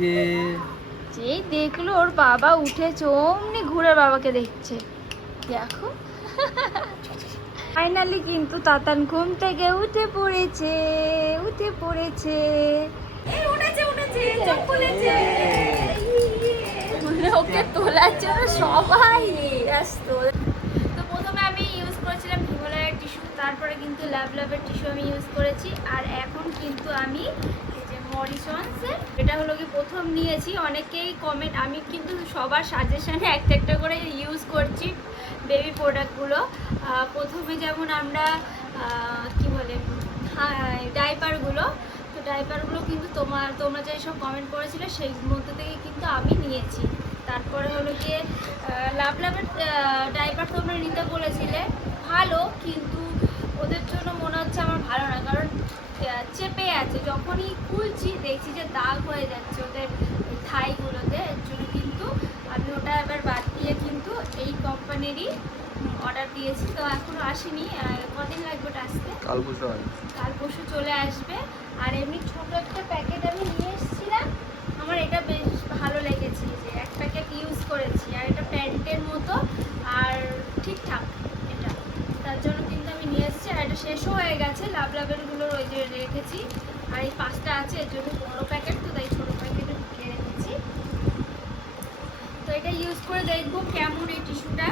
যে যেই দেখল ওর বাবা উঠেছে অমনি ঘুরে বাবাকে দেখছে। দেখো। ফাইনালি কিন্তু তাতান ঘুম থেকে উঠে পড়েছে উঠে পড়েছে। উঠেছে উঠেছে খুলেছে। মানে ওকে তোলার জন্য সবাই ব্যস্ত। তো প্রথমে আমি ইউজ করেছিলাম হিমালয়ের টিস্যু তারপরে কিন্তু ল্যাব ল্যাবের টিস্যু আমি ইউজ করেছি। আর এখন কিন্তু আমি যে এটা হলো কি প্রথম নিয়েছি। অনেকেই কমেন্ট আমি কিন্তু সবার সাজেশনে একটা একটা করে ইউজ করছি বেবি প্রোডাক্টগুলো প্রথমে যেমন আমরা কি বলে ডাইপারগুলো তো ডাইপারগুলো কিন্তু তোমার, তোমরা যে সব কমেন্ট করেছিলে সেই মধ্যে থেকে কিন্তু আমি নিয়েছি। তারপরে হলো গিয়ে লাভ লাভের ডাইপার তোমরা নিতে বলেছিলে। ভালো, কিন্তু ওদের জন্য মনে হচ্ছে আমার ভালো না কারণ চেপে আছে। যখনই খুলছি দেখছি যে দাগ হয়ে যাচ্ছে ওদের থাইগুলোতে এর জন্য কিন্তু আমি ওটা এবার বাদ দিয়ে কিন্তু এই কোম্পানিরই অর্ডার দিয়েছি। তো এখনও আসেনি। কদিন লাগবে ওটা আসতে? কাল পরশু কাল পরশু চলে আসবে। আর এমনি ছোট একটা প্যাকেট আমি নিয়ে এসেছিলাম আমার এটা বেশ ভালো লেগেছে যে এক প্যাকেট ইউজ করেছি আর এটা প্যান্টের মতো আর ঠিকঠাক এটা তার জন্য কিন্তু আমি নিয়ে এসেছি আর এটা শেষও হয়ে গেছে লাভ লাভেরগুলোর ওই যে রেখেছি আর এই পাঁচটা আছে এর জন্য বড় প্যাকেট তো তাই ছোটো প্যাকেটে ঢুকিয়ে রেখেছি তো এটা ইউজ করে দেখব কেমন এই টিস্যুটা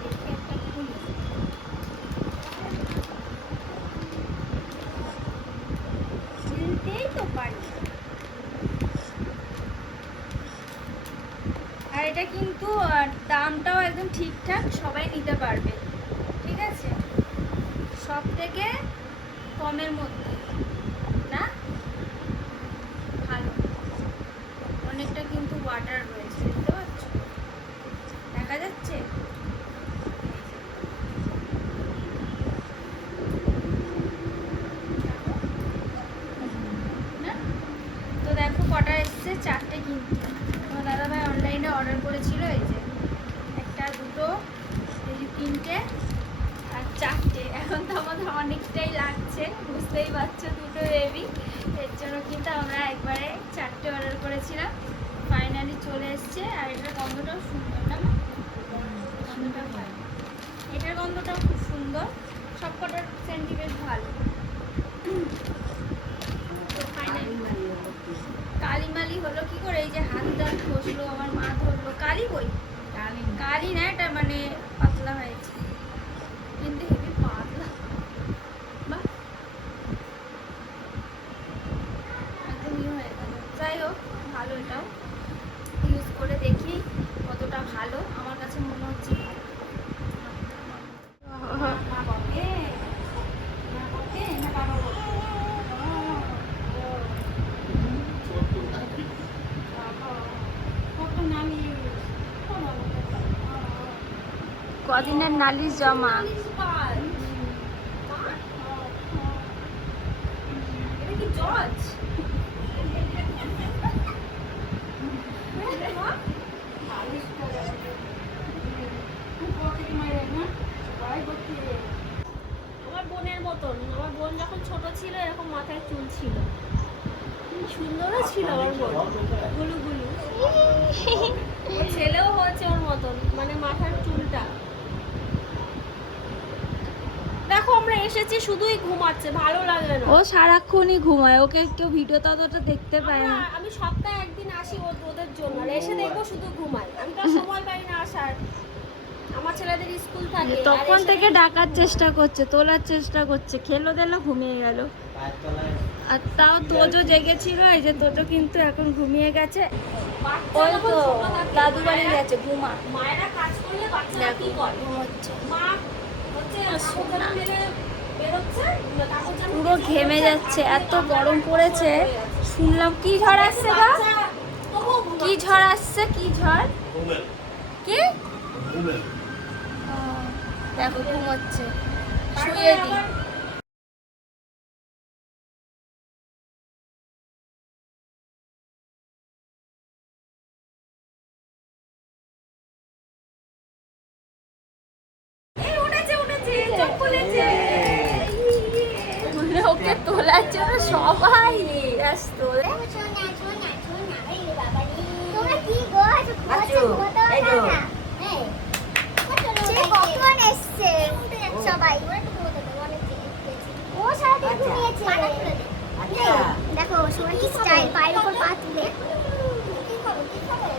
দেখি একটা খুলি চিনতেই তো পারি আর এটা কিন্তু দামটাও একদম ঠিকঠাক সবাই নিতে পারবে। ঠিক আছে? সব থেকে কমের মধ্যে না ভালো অনেকটা কিন্তু ওয়াটার রয়েছে দেখতে পাচ্ছ দেখা যাচ্ছে না তো দেখো কটা এসছে চারটে কিন্তু আমার দাদাভাই অনলাইনে অর্ডার করেছিল এই যে একটা দুটো এই যে তিনটে আর চারটে এখন তো আমাদের অনেকটাই লাগছে বুঝতেই পারছ দুটো বেবি এর জন্য কিন্তু আমরা একবারে চারটে অর্ডার ফাইনালি চলে এসছে আর এটার গন্ধটাও সুন্দর না? গন্ধটা গন্ধটাও ভালো। এটার গন্ধটাও খুব সুন্দর। সব কটার সেন্টি বেশ ভালো কালিমালি হলো কি করে? এই যে হাত দাঁত ঘষলো আমার মা ধরলো। কালি বই কালি কালি না এটা মানে পাতলা হয়েছে কিন্তু হেবি পাতলা বাহ একদম ইয়ে হয়ে গেল যাই হোক ভালো এটাও ইউজ করে দেখি কতটা ভালো আমার কাছে মনে হচ্ছে কদিনের নালিশ জমা? আমার বোনের মতন। আমার বোন যখন ছোট ছিল এরকম মাথায় চুল ছিল। সুন্দরও ছিল আমার বোন। গুলু গুলু ছেলেও হয়েছে ওর মতন মানে মাথার চুলটা। দেখো আমরা এসেছি শুধুই ঘুমাচ্ছে ভালো লাগে না। ও সারাক্ষণই ঘুমায় ওকে কেউ ভিডিও ততটা দেখতে পায় না। আমি সপ্তাহে একদিন আসি ওদের জন্য আর এসে দেখব শুধু ঘুমায়। আমি তো সময় পাই না আসার। আমার ছেলেদের স্কুল থাকে তখন থেকে ডাকার চেষ্টা করছে তোলার চেষ্টা করছে খেলো দিল ঘুমিয়ে গেল। আর তাও তোজো জেগেছিল এই যে তোজো কিন্তু এখন ঘুমিয়ে গেছে। ওই তো দাদু বাড়ি গেছে ঘুমা। মায়েরা কাজ করলে বাচ্চারা কি করে? ঘুমোচ্ছে। মা পুরো ঘেমে যাচ্ছে এত গরম পড়েছে। শুনলাম কি ঝড় আসছে বা কি ঝড় আসছে কি ঝড়? কি? দেখো ঘুমোচ্ছে। শুয়ে দিই।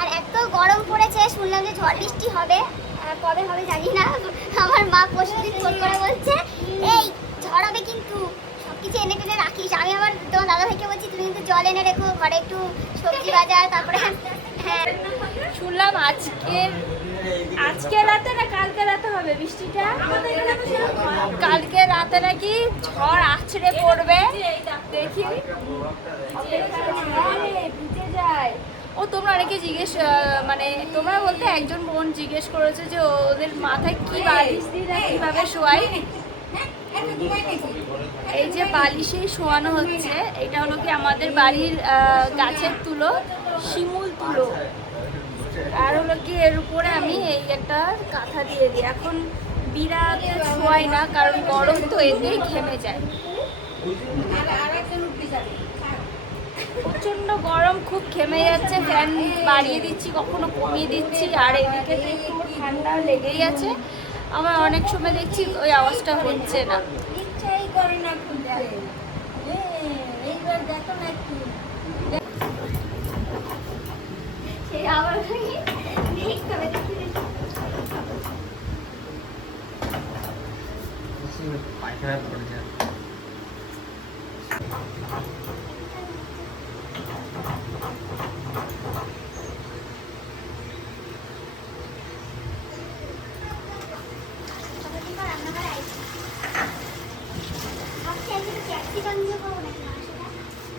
আর এত গরম পড়েছে শুনলাম যে ঝড় বৃষ্টি হবে কবে হবে জানি না আমার মা পরশুদিন ফোন করে বলছে তোমার দাদা ভাইকে বলছি, তুমি কিন্তু জল এনে রেখো, ঘরে একটু সবজি বাজার, তারপরে হ্যাঁ। শুনলাম আজকের আজকে রাতে না কালকে রাতে হবে বৃষ্টিটা? কালকে রাতে নাকি ঝড় আছড়ে পড়বে। দেখি। যায় ও, তোমরা অনেকে জিজ্ঞেস মানে তোমরা বলতে একজন বোন জিজ্ঞেস করেছে যে ওদের মাথায় কি না কীভাবে শোয়াই এই যে বালিশে শোয়ানো হচ্ছে, এটা হলো কি আমাদের বাড়ির গাছের তুলো, শিমুল তুলো। আর হলো কি এর উপরে আমি এই একটা কাঁথা দিয়ে দিই। এখন বিরাট শোয়াই না, কারণ গরম তো, এতেই ঘেমে যায়। প্রচণ্ড গরম, খুব ঘেমে যাচ্ছে ফ্যান বাড়িয়ে দিচ্ছি, কখনো কমিয়ে দিচ্ছি, আর এদিকে একটু ঠান্ডা লেগেই আছে। আমার অনেক সময় দেখছি ওই আওয়াজটা হচ্ছে না। ইচ্ছাই করে না দেখো না সেই পড়ে যায় কতদিন পর রান্নাঘরে আইছি। ভাবছি আজকে একটু ক্যাপসিকাম দিয়ে করব নাকি মাংসটা।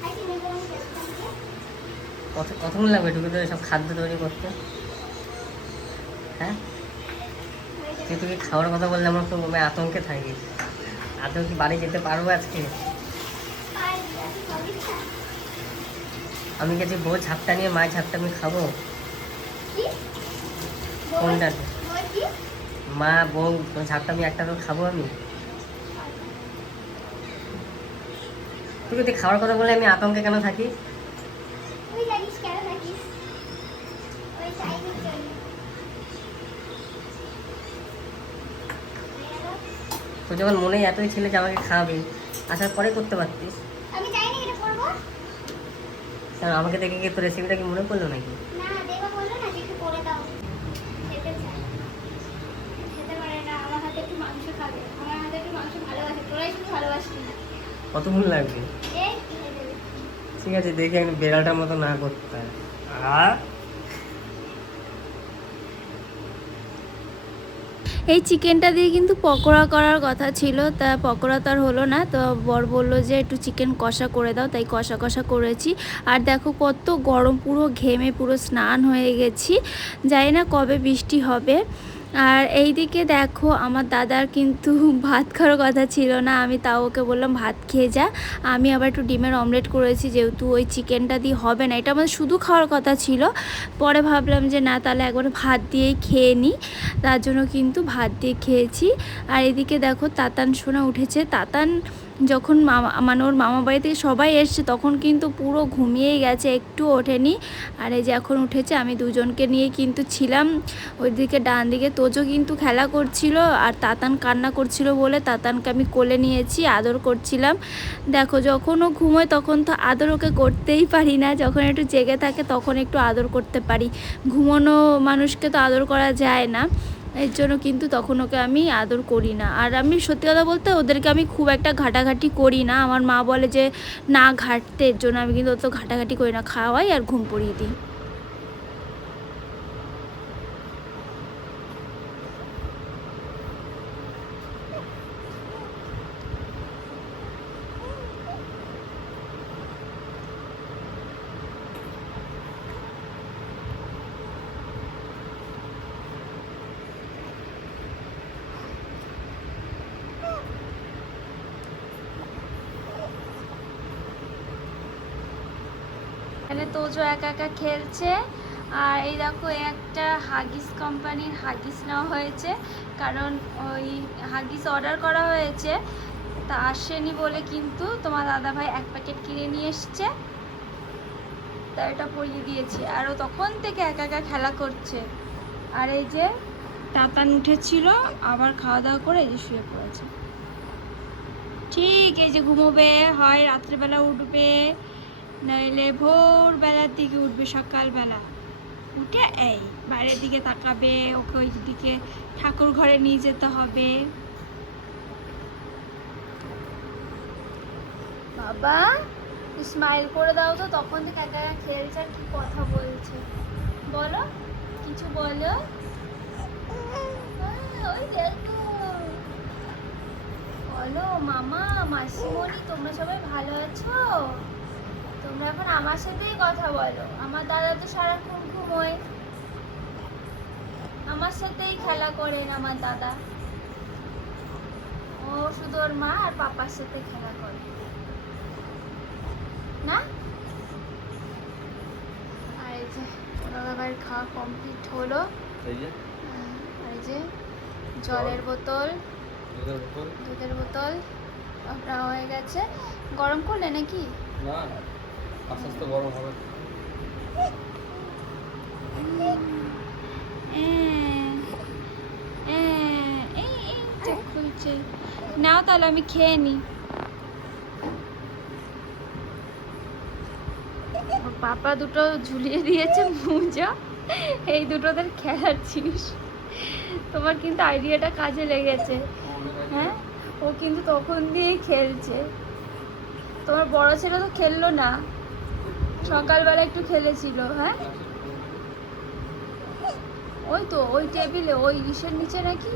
আজকে নেব আমি ক্যাপসিকাম দিয়ে। কত কতক্ষণ লাগবে ঢুকে ধরে সব খাদ্য তৈরি করতে হ্যাঁ। তুই তোকে খাওয়ার কথা বললে আমার তো মনে আতঙ্কে থাকি আদৌ কি বাড়ি যেতে পারব আজকে। আমি গেছি বউ ঝাপটা নিয়ে মায়ের ঝাপটা আমি খাব কি? কোনটাতে বল কি? মা বউ ঝাপটা আমি একটা তো খাব আমি তুই যদি খাওয়ার কথা বলে আমি আতঙ্কে কেন থাকি তুই জানিস কেন থাকিস? ওই চাইনিজ জন্য। হয়ে গেল? তোর যখন মনে এতই ছেলে যে আমাকে খাওয়াবি আসার পরে করতে পারতিস। আমি জানি এটা করব। কারণ আমাকে দেখে কি তোর রেসিপিটা কি মনে পড়ল নাকি? না দেবা বলল না যে একটু করে দাও। খেতে চাই খেতে পারে না আমার হাতে একটু মাংস খাবে। আমার হাতে একটু মাংস ভালোবাসে তোরাই শুধু ভালোবাসবি না। কতক্ষণ লাগবে। ঠিক আছে দেখি আমি বেড়ালটার মতো না করতে হয় আর এই চিকেনটা দিয়ে কিন্তু পকোড়া করার কথা ছিল, তা পকোড়া তো আর হলো না। তো বর বলল যে, একটু চিকেন কষা করে দাও। তাই কষা কষা করেছি। আর দেখো কত গরম, পুরো ঘেমে পুরো স্নান হয়ে গেছি। জানি না কবে বৃষ্টি হবে। আর এইদিকে দেখো, আমার দাদার কিন্তু ভাত খাওয়ার কথা ছিল না। আমি তাও ওকে বললাম, ভাত খেয়ে যা। আমি আবার একটু ডিমের অমলেট করেছি, যেহেতু ওই চিকেনটা দিয়ে হবে না। এটা আমাদের শুধু খাওয়ার কথা ছিল। পরে ভাবলাম যে, না, তাহলে একবার ভাত দিয়েই খেয়ে নিই তার জন্য কিন্তু ভাত দিয়ে খেয়েছি। আর এদিকে দেখো, তাতান সোনা উঠেছে। তাতান যখন মামা মানে ওর মামা বাড়ি থেকে সবাই এসছে, তখন কিন্তু পুরো ঘুমিয়েই গেছে, একটু ওঠেনি। আর এই যে এখন উঠেছে, আমি দুজনকে নিয়ে কিন্তু ছিলাম। ওইদিকে ডান দিকে তোজো কিন্তু খেলা করছিল, আর তাতান কান্না করছিল বলে তাতানকে আমি কোলে নিয়েছি, আদর করছিলাম। দেখো, যখন ও ঘুমোয় তখন তো আদর ওকে করতেই পারি না, যখন একটু জেগে থাকে তখন একটু আদর করতে পারি। ঘুমোনো মানুষকে তো আদর করা যায় না। এর জন্য কিন্তু তখন ওকে আমি আদর করি না। আর আমি সত্যি কথা বলতে ওদেরকে আমি খুব একটা ঘাটাঘাটি করি না। আমার মা বলে যে, না ঘাটতে। এর জন্য আমি কিন্তু অত ঘাটাঘাটি করি না। খাওয়াই আর ঘুম পড়িয়ে দিই। তোজো একা একা খেলছে। আর এই দেখো একটা হাগিস কোম্পানির হাগিস নেওয়া হয়েছে। কারণ ওই হাগিস অর্ডার করা হয়েছে। তা আসেনি বলে কিন্তু তোমার দাদা ভাই এক প্যাকেট কিনে নিয়ে এসছে। তা এটা পরিয়ে দিয়েছি। আর ও তখন থেকে একা একা খেলা করছে। আর এই যে তাতান উঠেছিল, আবার খাওয়া দাওয়া করে এই যে শুয়ে পড়েছে। ঠিক এই যে ঘুমোবে, হয় রাত্রেবেলা উঠবে। নইলে ভোরবেলার দিকে উঠবে সকালবেলা। উঠে এই, বাইরের দিকে তাকাবে, ওকে ওই দিকে ঠাকুর ঘরে নিয়ে যেতে হবে। বাবা স্মাইল করে দাও তো, তখন থেকে একা একা খেলছে আর কি কথা বলছে। বলো, কিছু বলো? বলো, মামা, মাসিমণি, তোমরা সবাই ভালো আছো? তোমরা এখন আমার সাথেই কথা বলো। আমার দাদা তো সারাক্ষণ ঘুমোয়। আমার সাথেই খেলা করেন আমার দাদা। ও শুধু ওর মা আর পাপার সাথে খেলা করে। না? আর এই যে দাদাভাইয়ের খাওয়া কমপ্লিট হলো। আর এই যে জলের বোতল। দুধের বোতল। হয়ে গেছে। গরম করলে নাকি? না। আস্তে আস্তে গরম হবে। নাও তাহলে আমি খেয়ে নিই পাপা দুটো ঝুলিয়ে দিয়েছে মুজা। এই দুটোদের খেলার জিনিস। তোমার কিন্তু আইডিয়াটা কাজে লেগেছে। হ্যাঁ? ও কিন্তু তখন দিয়েই খেলছে। তোমার বড় ছেলে তো খেললো না। সকালবেলা একটু খেলেছিল হ্যাঁ? ওই তো ওই টেবিলে ওই ইসের নিচে নাকি?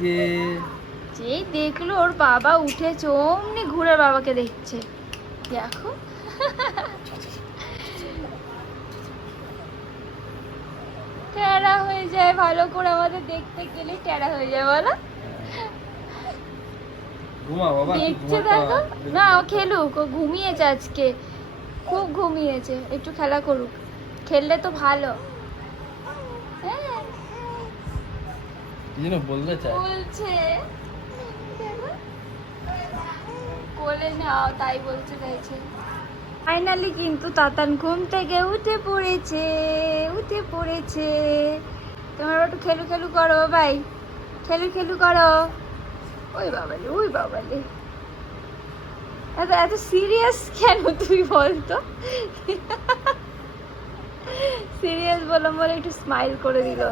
যে যেই দেখল ওর বাবা উঠেছে অমনি ঘুরে বাবাকে দেখছে। দেখো। ট্যাড়া হয়ে যায় ভালো করে আমাদের দেখতে গেলে ট্যাড়া হয়ে যায় বলো। ঘুমা বাবা দেখছে দেখো। না ও খেলুক ও ঘুমিয়েছে আজকে। খুব ঘুমিয়েছে একটু খেলা করুক। খেললে তো ভালো। হ্যাঁ। যেন বলতে চাই বলছে। কোলে নাও তাই বলতে চাইছে ফাইনালি কিন্তু তাতান ঘুম থেকে উঠে পড়েছে উঠে পড়েছে। তোমার একটু খেলু খেলু করো ভাই। খেলু খেলু করো। ওই বাবালে ওই বাবালে এত এত সিরিয়াস কেন তুই বলতো? সিরিয়াস বললাম বলে একটু স্মাইল করে দিল।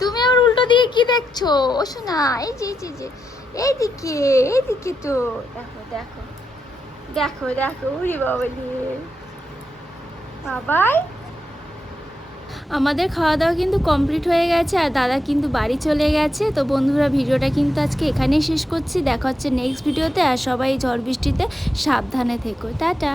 তুমি আবার উল্টো দিকে কি দেখছ? ও শোনা এই যে এই যে এইদিকে এইদিকে তো। দেখো দেখো দেখো দেখো, উড়ি বাবালি। বাবাই। আমাদের খাওয়া দাওয়া কিন্তু কমপ্লিট হয়ে গেছে আর দাদা কিন্তু বাড়ি চলে গেছে। তো বন্ধুরা, ভিডিওটা কিন্তু আজকে এখানেই শেষ করছি। দেখা হচ্ছে নেক্সট ভিডিওতে আর সবাই ঝড় বৃষ্টিতে সাবধানে থেকো। টাটা!